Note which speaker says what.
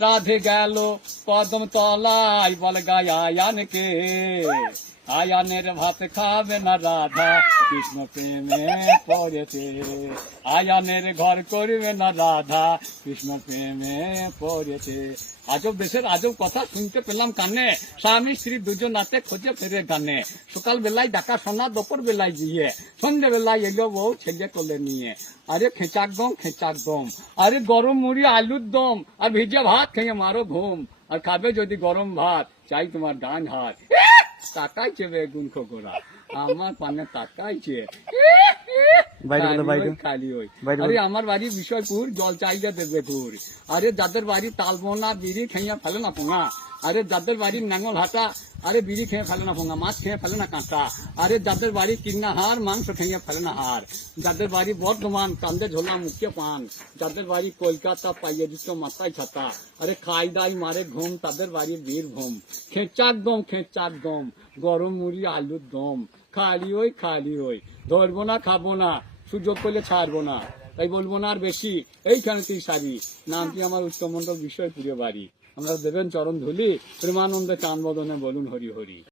Speaker 1: রাধে গেল পদম তলায় বল গায়ানকে আয়ানের ভাত খাবে না রাধা, কৃষ্ণ প্রেমে পড়েছে। আয়ানের ঘর করবে না রাধা, কৃষ্ণ প্রেমে পড়েছে। আজব দেশের আজব কথা শুনতে পেলাম কানে। স্বামী, স্ত্রী দুজন রাতে খোঁজে ফেরে গানে সকাল বেলায় ডাকা শোনা দুপুর বেলায় গিয়ে। সন্ধ্যে বেলায় এলো বউ ছেলে কোলে নিয়ে। আরে খেঁচাক দম খেঁচাক দম। আরে গরম মুড়ি, আলুর দম। আর ভিজে ভাত, খেয়ে মারো ঘুম। আর খাবে যদি গরম ভাত, চাই তোমার ডান হাত। তাকাইছে বেগুন খোকরা। আমার পানে তাকাইছে। খালি ওই, আরে আমার বাড়ি বিষয়পুর জল চাইলে দেবে ঘুর আরে যাদের বাড়ি তালবোনা বিড়ি খেয়ে ফেলে না পোঙা আরে যাদের বাড়ি নাঙল হাটা, আরে বিড়ি খেয়ে ফেলে না পোঙা মাছ খেয়ে ফেলে না কাঁটা। আরে যাদের বাড়ি কিন্না হার মাংস খেয়ে ফেলে না হার যাদের বাড়ি বর্ধমান কান্দে ঝোলা মুখে পান। যাদের বাড়ি কলকাতা, পাইয়ে দিচ্ছ মাথায় ছাতা। আরে খাই দাই মারে ঘুম, তাদের বাড়ি বীরভূম খেঁচার দম খেঁচার দম, গরম মুড়ি, আলুর দম। খালি ওই খালি ওই। ধরবো না, খাব না, সুযোগ করলে ছাড়বো না। তাই বলব না আর বেশি। এইখানে তুই সারি। নামটি আমার উত্তম মন্ডল প্রিয় বাড়ি? আমরা দেবেন চরণ ধুলি, প্রেমানন্দে চান বদনে বলুন হরি হরি।